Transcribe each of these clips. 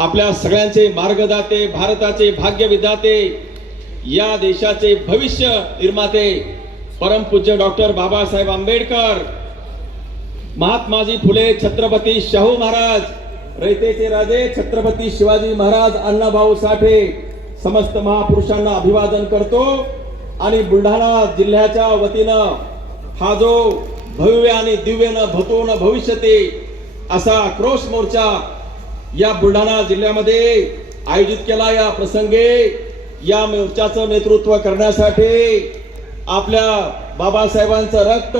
आपल्या सगळ्यांचे मार्गदाते, भारताचे भाग्य विधाते, या देशाचे भविष्य निर्माते परमपूज्य डॉक्टर बाबासाहेब आंबेडकर, महात्माजी फुले, छत्रपती शाहू महाराज, रयतेचे राजे छत्रपती शिवाजी महाराज, अण्णाभाऊ साठे, समस्त महापुरुषांना अभिवादन करतो आणि बुलढाणा जिल्ह्याच्या वतीनं हा जो भव्य आणि दिव्य न भतो न भविष्यते असा आक्रोश मोर्चा या बुलढाणा जिल्ह्यामध्ये आयोजित केला। या प्रसंगी या मोर्चाचं नेतृत्व करण्यासाठी आपल्या बाबासाहेबांचं रक्त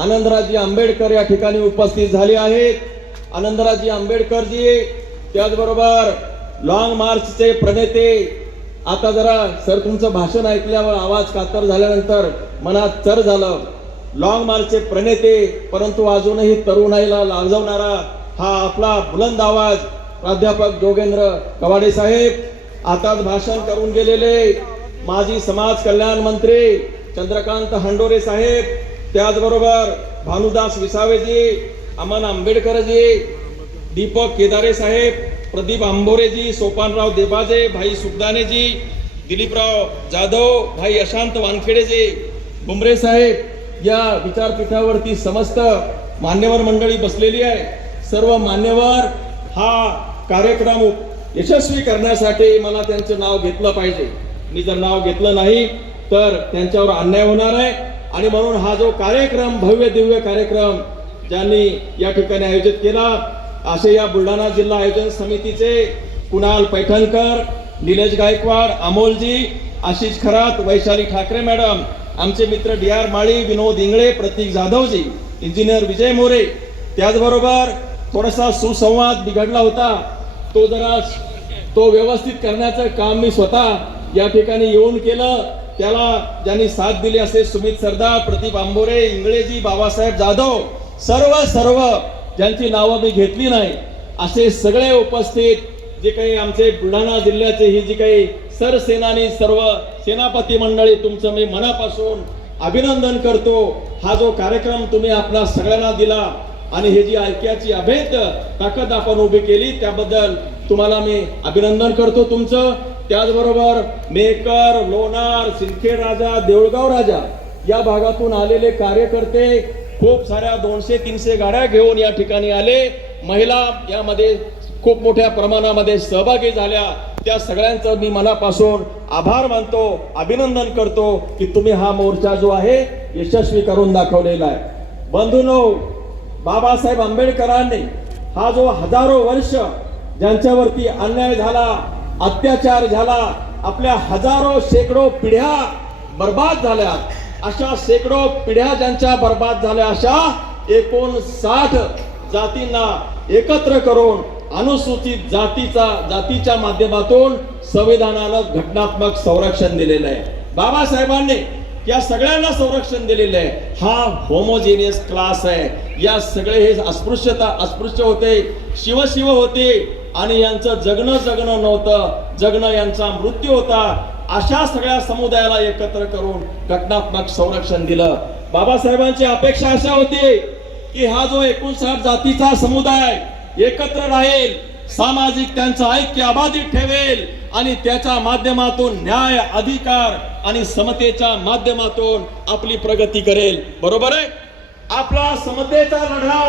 आनंदराजी आंबेडकर या ठिकाणी उपस्थित झाले आहेत। आनंदराजी आंबेडकरजी, त्याचबरोबर लॉंग मार्चचे प्रणेते। आता जरा सर तुमचं भाषण ऐकल्यावर आवाज कातर झाल्यानंतर मनात चर झालं। लॉंग मार्चचे प्रणेते परंतु अजूनही तरुणाईला लाजवणारा हा आपला बुलंद आवाज प्राध्यापक जोगेंद्र कवाडे साहेब, आताच भाषण करून गेलेले माजी समाज कल्याण मंत्री चंद्रकांत हंडोरे साहेब, त्याचबरोबर भानुदास विसावेजी, अमन आंबेडकरजी, दीपक केदारे साहेब, प्रदीप आंबोरेजी, सोपानराव देबाजे, भाई सुखदानेजी, दिलीपराव जाधव, भाई अशांत वानखेडेजी, बुमरे साहेब, या विचारपीठावरती समस्त मान्यवर मंडळी बसलेली आहे। सर्व मान्यवर हा कार्यक्रम यशस्वी करण्यासाठी मला त्यांचं नाव घेतलं पाहिजे। मी जर नाव घेतलं नाही तर त्यांच्यावर अन्याय होणार आहे आणि म्हणून हा जो कार्यक्रम, भव्य दिव्य कार्यक्रम ज्यांनी या ठिकाणी आयोजित केला, असे या बुलढाणा जिल्हा आयोजन समितीचे कुणाल पैठणकर, निलेश गायकवाड, अमोलजी, आशिष खरात, वैशाली ठाकरे मॅडम, आमचे मित्र डी.आर. माळी, विनोद इंगळे, प्रतीक जाधवजी, इंजिनियर विजय मोरे, त्याचबरोबर थोडासा सुसंवाद बिघडला होता, तो व्यवस्थित करण्याचं काम मी स्वतः या ठिकाणी येऊन केलं। त्याला ज्यांनी साथ दिली असे सुमित सरदार, प्रदीप आंबोरे, इंगळेजी, बाबासाहेब जाधव, सर्व ज्यांची नावं मी घेतली नाही असे सगळे उपस्थित जे काही आमचे बुलढाणा जिल्ह्याचे ही जी काही सरसेनानी, सर्व सेनापती मंडळी, तुमचं मी मनापासून अभिनंदन करतो। हा जो कार्यक्रम तुम्ही आपल्या सगळ्यांना दिला आणि हे जी ऐक्याची अभेद ताकद आपण उभी केली त्याबद्दल तुम्हाला मी अभिनंदन करतो तुमचं। त्याचबरोबर मेकर, लोणार, सिंदखेड राजा, देऊळगाव राजा या भागातून आलेले कार्यकर्ते खूप साऱ्या 200-300 गाड्या घेऊन या ठिकाणी आले। महिला यामध्ये खूप मोठ्या प्रमाणामध्ये सहभागी झाल्या। त्या सगळ्यांचं मी मनापासून आभार मानतो, अभिनंदन करतो की तुम्ही हा मोर्चा जो आहे यशस्वी करून दाखवलेला आहे। बंधूंनो, बाबासाहेब आंबेडकरांनी हा जो हजारो वर्ष ज्यांच्यावरती अन्याय झाला, अत्याचार झाला, आपल्या हजारो शेकडो पिढ्या बर्बाद झाल्या, अशा शेकडो पिढ्या ज्यांच्या बर्बाद झाल्या, अशा 59 जातींना एकत्र करून अनुसूचित जातीच्या माध्यमातून संविधानानं घटनात्मक संरक्षण दिलेलं आहे। बाबासाहेबांनी या सगळ्यांना संरक्षण दिलेलं आहे। हा होमोजेनियस क्लास आहे। या सगळे हे अस्पृश्य होते, शिव होते आणि यांचं जगणं नव्हतं, जगणं यांचा मृत्यू होता। अशा सगळ्या समुदायाला एकत्र करून घटनात्मक संरक्षण दिलं। बाबासाहेबांची अपेक्षा अशा होती की हा जो 59 जातीचा समुदाय एकत्र राहील, सामाजिक त्यांचं ऐक्य अबाधित ठेवेल आणि त्याच्या माध्यमातून न्याय, अधिकार आणि समतेच्या माध्यमातून आपली प्रगती करेल। बरोबर आहे? आपला समतेचा लढा,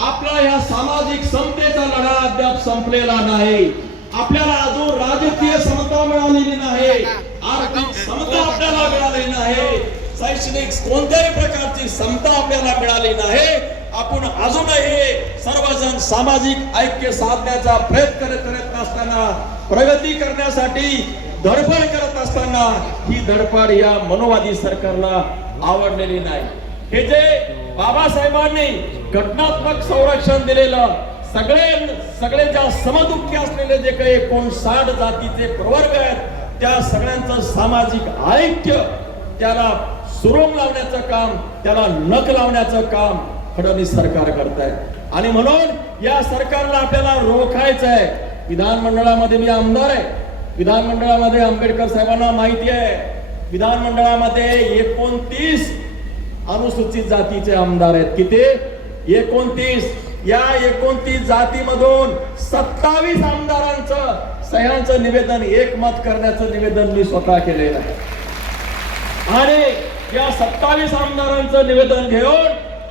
आपला या सामाजिक समतेचा लढा अद्याप संपलेला नाही। आपल्याला अजून राजकीय समता मिळालेली नाही, आर्थिक समता आपल्याला मिळालेली नाही, शैक्षणिक कोणत्याही प्रकारची समता आपल्याला मिळाली नाही। आपण अजूनही सर्वजण सामाजिक ऐक्य साधण्याचा प्रयत्न करत असताना, प्रगती करण्यासाठी धडपड करत असताना ही धडपड या मनोवादी सरकारला आवडलेली नाही। हे जे बाबासाहेबांनी घटनात्मक संरक्षण दिलेलं, सगळे ज्या समदुःखी असलेले जे काही 59 जातीचे प्रवर्ग आहेत त्या सगळ्यांचं सामाजिक ऐक्य, त्याला सुरुंग लावण्याचं काम, त्याला नख लावण्याचं काम फडणवीस सरकार करत आहे। आणि म्हणून या सरकारला आपल्याला रोखायचं आहे। विधानमंडळामध्ये मी आमदार आहे, विधानमंडळामध्ये आंबेडकर साहेबांना माहिती आहे, विधानमंडळामध्ये 29 अनुसूचित जातीचे आमदार आहेत। किती? 29। या 29 जातीमधून 27 आमदारांचं सह्यांचं निवेदन एकमत करण्याचं निवेदन मी स्वतः केलेलं आहे आणि या 27 आमदारांचं निवेदन घेऊन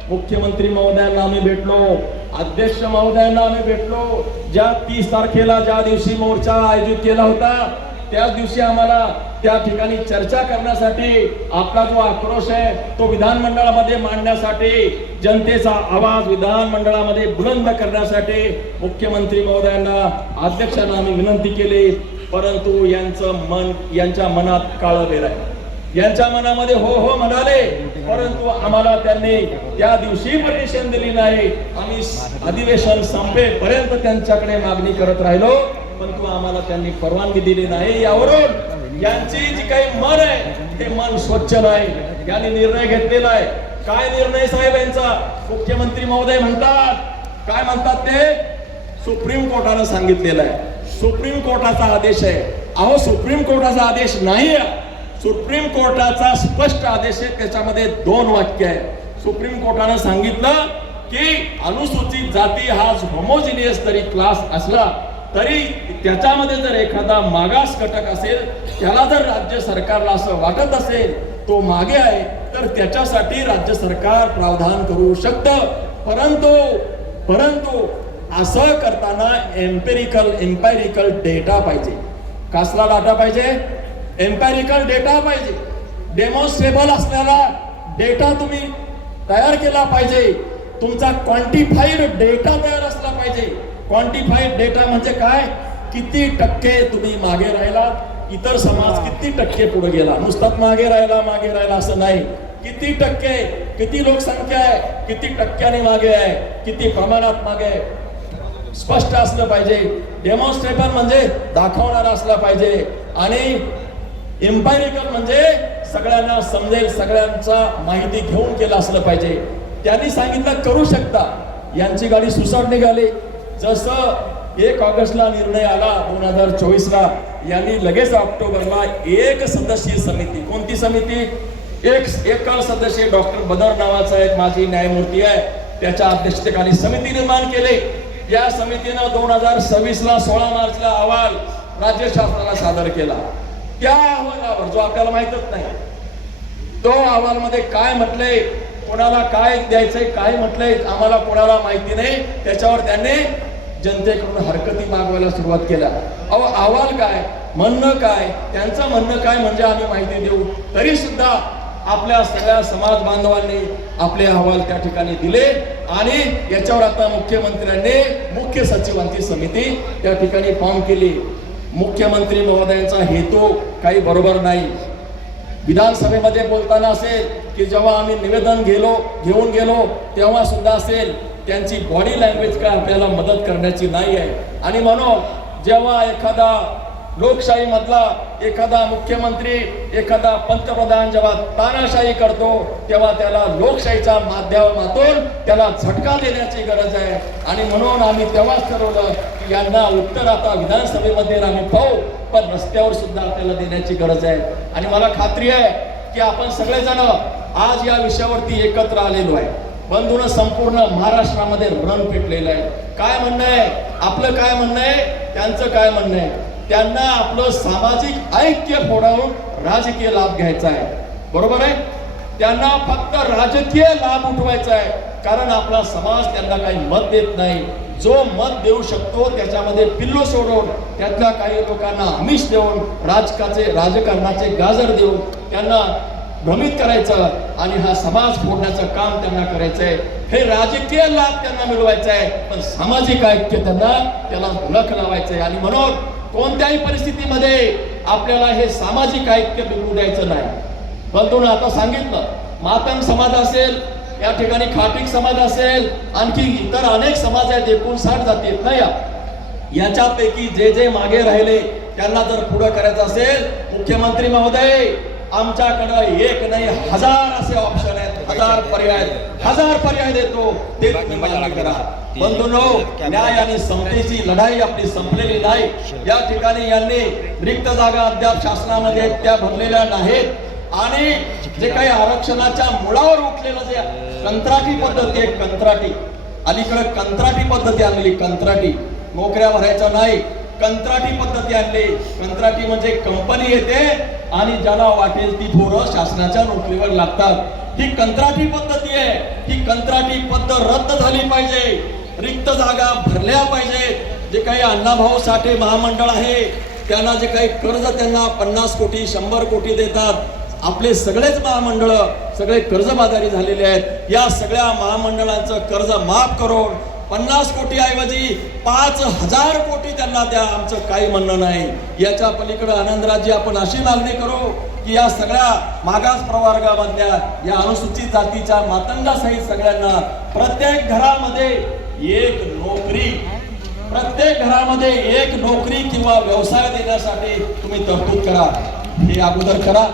मुख्यमंत्री महोदयांना आम्ही भेटलो, अध्यक्ष महोदयांना आम्ही भेटलो. ज्या 30 तारखेला ज्या दिवशी मोर्चा आयोजित केला होता त्याच दिवशी आम्हाला त्या ठिकाणी चर्चा करण्यासाठी, आपला जो आक्रोश आहे तो विधानमंडळामध्ये मांडण्यासाठी, जनतेचा आवाज विधानमंडळामध्ये बुलंद करण्यासाठी मुख्यमंत्री महोदयांना, अध्यक्षांना आम्ही विनंती केली. परंतु यांच्या मनात काळं बेर आहे. यांच्या मनामध्ये हो हो म्हणाले, परंतु आम्हाला त्यांनी त्या दिवशी परमिशन दिली नाही. आम्ही अधिवेशन संपेपर्यंत त्यांच्याकडे मागणी करत राहिलो, परंतु आम्हाला त्यांनी परवानगी दिली नाही. यावरून यांची जी काही मन आहे ते मन स्वच्छ नाही. यांनी निर्णय घेतलेला आहे. काय निर्णय साहेब यांचा? मुख्यमंत्री महोदय म्हणतात, काय म्हणतात ते? सुप्रीम कोर्टाने सांगितलेलं आहे, सुप्रीम कोर्टाचा आदेश आहे. अहो सुप्रीम कोर्टाचा आदेश नाही आहे, सुप्रीम कोर्टाचा स्पष्ट आदेश आहे. त्याच्यामध्ये 2 वाक्य आहे. सुप्रीम कोर्टाने सांगितलं की अनुसूचित जाती हा होमोजिनियस जरी क्लास असला तरी त्याच्यामध्ये जर एखादा मागास घटक असेल, त्याला जर राज्य सरकारला असं वाटत असेल तो मागे आहे, तर त्याच्यासाठी राज्य सरकार प्रावधान करू शकतं. परंतु असं करताना एम्पेरिकल डेटा पाहिजे. कसला डाटा पाहिजे? एम्पेरिकल डेटा पाहिजे. डेमॉन्स्ट्रेबल असलेला डेटा तुम्ही तयार केला पाहिजे. तुमचा क्वांटिफाईड डेटा तयार असला पाहिजे. क्वांटिफाईड डेटा म्हणजे काय? किती टक्के तुम्ही मागे राहिला, इतर समाज किती टक्के पुढे गेला. नुसताच मागे राहिला असं नाही. किती टक्के, किती लोकसंख्या आहे, किती टक्क्याने मागे आहे, किती प्रमाणात मागे आहे, स्पष्ट असलं पाहिजे. डेमॉन्स्ट्रेबल म्हणजे दाखवणारा असला पाहिजे आणि एम्पायरिकल म्हणजे सगळ्यांना समजेल, सगळ्यांचा माहिती घेऊन केलं असलं पाहिजे. त्यांनी सांगितलं करू शकता. यांची गाडी सुसाट निघाली. जसं 1 ऑगस्टला निर्णय आला 2024ला, यांनी लगेच ऑक्टोबरला 1 सदस्यीय समिती, कोणती समिती? एक सदस्यीय डॉक्टर बदर नावाचा एक माजी न्यायमूर्ती आहे, त्याच्या अध्यक्षतेखाली समिती निर्माण केली. या समितीनं 2026ला 16 मार्चला अहवाल राज्य शासनाला सादर केला. त्या अहवालावर, जो आपल्याला माहितच नाही, तो अहवालमध्ये काय म्हटलंय, कोणाला काय द्यायचंय, काय म्हटलंय आम्हाला कोणाला माहिती नाही. त्याच्यावर त्यांनी जनतेकडून हरकती मागवायला सुरुवात केल्या. अहो अहवाल काय, म्हणणं काय, त्यांचं म्हणणं काय म्हणजे आम्ही माहिती देऊ, तरी सुद्धा आपल्या सगळ्या समाज बांधवांनी आपले अहवाल त्या ठिकाणी दिले आणि याच्यावर आता मुख्यमंत्र्यांनी मुख्य सचिवांची समिती त्या ठिकाणी फॉर्म केली. मुख्यमंत्री महोदयांचा हेतू काही बरोबर नाही. विधानसभेमध्ये बोलताना असेल की जेव्हा आम्ही निवेदन घेऊन गेलो तेव्हा सुद्धा असेल, त्यांची बॉडी लँग्वेज काय आपल्याला मदत करण्याची नाही आहे. आणि म्हणून जेव्हा एखादा लोकशाही मधला एखादा मुख्यमंत्री, एखादा पंतप्रधान जेव्हा तानाशाही करतो तेव्हा त्याला लोकशाहीच्या माध्यमातून त्याला झटका देण्याची गरज आहे. आणि म्हणून आम्ही तेव्हाच ठरवलं की यांना उत्तर आता विधानसभेमध्ये आम्ही पाहू, पण रस्त्यावर सुद्धा आपल्याला देण्याची गरज आहे. आणि मला खात्री आहे की आपण सगळेजण आज या विषयावरती एकत्र आलेलो आहे. बंधून संपूर्ण महाराष्ट्रामध्ये रण पेटलेलं आहे. काय म्हणणं आहे आपलं, काय म्हणणं आहे त्यांचं, काय म्हणणं आहे? त्यांना आपलं सामाजिक ऐक्य फोडावून राजकीय लाभ घ्यायचा आहे. बरोबर आहे? त्यांना फक्त राजकीय लाभ उठवायचा आहे, कारण आपला समाज त्यांना काही मत देत नाही. जो मत देऊ शकतो त्याच्यामध्ये पिल्लो सोडून, त्यातल्या काही लोकांना आमिष देऊन, राजकारणाचे गाजर देऊन त्यांना भ्रमित करायचं आणि हा समाज फोडण्याचं काम त्यांना करायचं आहे. हे राजकीय लाभ त्यांना मिळवायचा आहे, पण सामाजिक ऐक्य त्याला नख लावायचं आहे. आणि म्हणून कोणत्याही परिस्थितीमध्ये आपल्याला हे सामाजिक ऐक्य बिघडू द्यायचं नाही. बंधून आता सांगितलं, मातंग समाज असेल, या ठिकाणी खाटीक समाज असेल, आणखी इतर अनेक समाज आहेत, 59 जाती आहेत ना. याच्यापैकी जे मागे राहिले त्यांना जर पुढे करायचं असेल, मुख्यमंत्री महोदय आमच्याकडे एक नाही 1000 असे ऑप्शन आहेत, 1000 पर्याय देतो, ते तुम्ही मान्य करा. बंधूंनो, न्याय आणि समतेची लढाई आपली संपलेली नाही. या ठिकाणी यांनी रिक्त जागा अद्याप शासनामध्ये त्या भरलेल्या नाहीत. आणि जे काही आरक्षणाच्या मुळावर उठलेलं जे कंत्राटी पद्धती आहे, अलीकडे कंत्राटी पद्धती आणली, कंत्राटी नोकऱ्या भरायच्या नाही, कंत्राटी पद्धती आणली. कंत्राटी म्हणजे कंपनी येते आणि ज्याला वाटेल ती पोरं शासनाच्या नोकरीवर लागतात. ही कंत्राटी पद्धती आहे. ही कंत्राटी पद्धत रद्द झाली पाहिजे. रिक्त जागा भरल्या पाहिजेत. जे काही अण्णाभाऊ साठे महामंडळ आहे त्यांना जे काही कर्ज त्यांना 50 कोटी 100 कोटी देतात, आपले सगळेच महामंडळ सगळे कर्जबाजारी झालेले आहेत. या सगळ्या महामंडळांचं कर्ज माफ करून 50 कोटी ऐवजी 5000 कोटी त्यांना द्या, आमचं काही म्हणणं नाही. याच्या पलीकडे आनंदराजी आपण अशी मागणी करू की या सगळ्या मागास प्रवर्गामधल्या या अनुसूचित जातीच्या मातंगासहित सगळ्यांना प्रत्येक घरामध्ये एक नोकरी, प्रत्येक घरामध्ये एक नोकरी किंवा व्यवसाय देण्यासाठी तुम्ही तरतूद करा. हे अगोदर करा.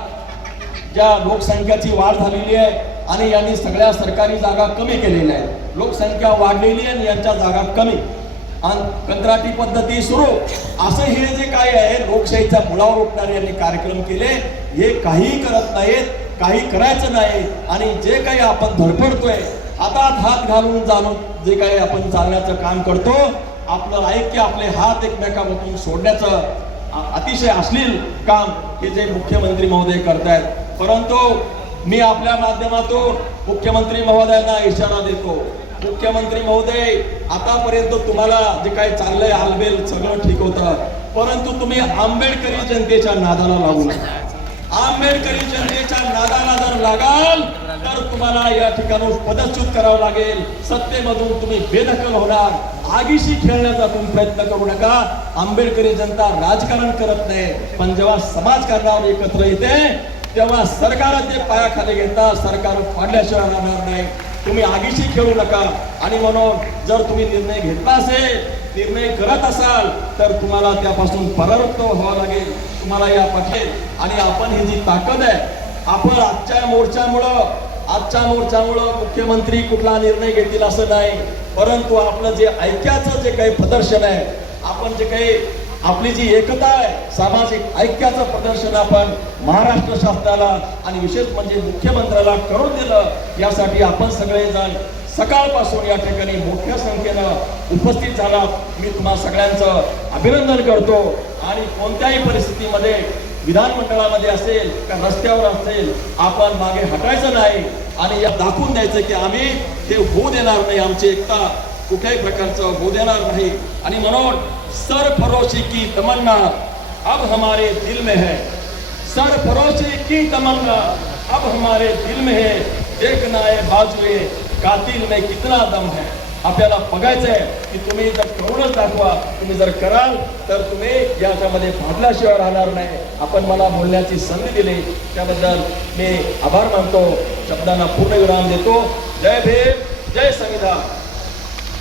ज्या लोकसंख्येची वाढ झालेली आहे आणि यांनी सगळ्या सरकारी जागा कमी केलेल्या आहेत, लोकसंख्या वाढलेली आहे आणि यांच्या जागा कमी, आणि कंत्राटी पद्धती सुरू, असं हे जे काय आहे लोकशाहीच्या मुळावर उठणारे यांनी कार्यक्रम केले. हे काही करत नाहीत, काही करायचं नाही. आणि जे काही आपण धडपडतोय, हातात हात घालून जाणून जे काही आपण चालण्याचं काम करतो, आपलं ऐक्य, आपले हात एकमेकांमधून सोडण्याचं अतिशय अश्लील काम हे जे मुख्यमंत्री महोदय करतायत. परंतु मी आपल्या माध्यमातून मुख्यमंत्री महोदयांना इशारा देतो, मुख्यमंत्री महोदय, आतापर्यंत तुम्हाला जे काही चाललंय हालबेल सगळं ठीक होतं, परंतु तुम्ही आंबेडकरी जनतेच्या नादाला लागू नका. आंबेडकरी जनतेच्या नादाला जर लागाल तर तुम्हाला या ठिकाणी पदच्युत करावं लागेल. सत्तेमधून तुम्ही बेदखल होणार. आगीशी खेळण्याचा तुम्ही प्रयत्न करू नका. आंबेडकरी जनता राजकारण करत नाही, पण जेव्हा समाजकारणावर एकत्र येते तेव्हा सरकार ते पायाखाली घेतात. सरकार पाडल्याशिवाय राहणार नाही. तुम्ही आगीशी खेळू नका. आणि म्हणून जर तुम्ही निर्णय घेतला असेल, निर्णय करत असाल, तर तुम्हाला त्यापासून परावृत्त व्हावं लागेल. तुम्हाला या पटेल. आणि आपण ही जी ताकद आहे, आपण आजच्या मोर्चामुळं मुख्यमंत्री कुठला निर्णय घेतील असं नाही, परंतु आपलं जे ऐक्याचं जे काही प्रदर्शन आहे, आपण जे काही आपली जी एकता आहे, सामाजिक ऐक्याचं प्रदर्शन आपण महाराष्ट्र शासनाला आणि विशेष म्हणजे मुख्यमंत्र्याला करून दिलं. यासाठी आपण सगळेजण सकाळपासून या ठिकाणी मोठ्या संख्येनं उपस्थित झाला. मी तुम्हा सगळ्यांचं अभिनंदन करतो. आणि कोणत्याही परिस्थितीमध्ये विधानमंडळामध्ये असेल का रस्त्यावर असेल, आपण मागे हटायचं नाही आणि या दाखवून द्यायचं की आम्ही ते होऊ देणार नाही, आमची एकता कुठल्याही प्रकारचं होऊ देणार नाही. आणि म्हणून सरफरोशी की तमन्ना अब हमारे दिल में है, सरफरोशी की तमन्ना अब हमारे दिल में है, देखना है बाजुए कातिल में कितना दम है. आपल्याला बघायचंय की तुम्ही जर करूनच दाखवा, तुम्ही जर कराल तर तुम्ही याच्यामध्ये भागल्याशिवाय राहणार नाही. आपण मला बोलण्याची संधी दिली त्याबद्दल मी आभार मानतो. शब्दांना पूर्ण विराम देतो. जय भीम, जय संविधान.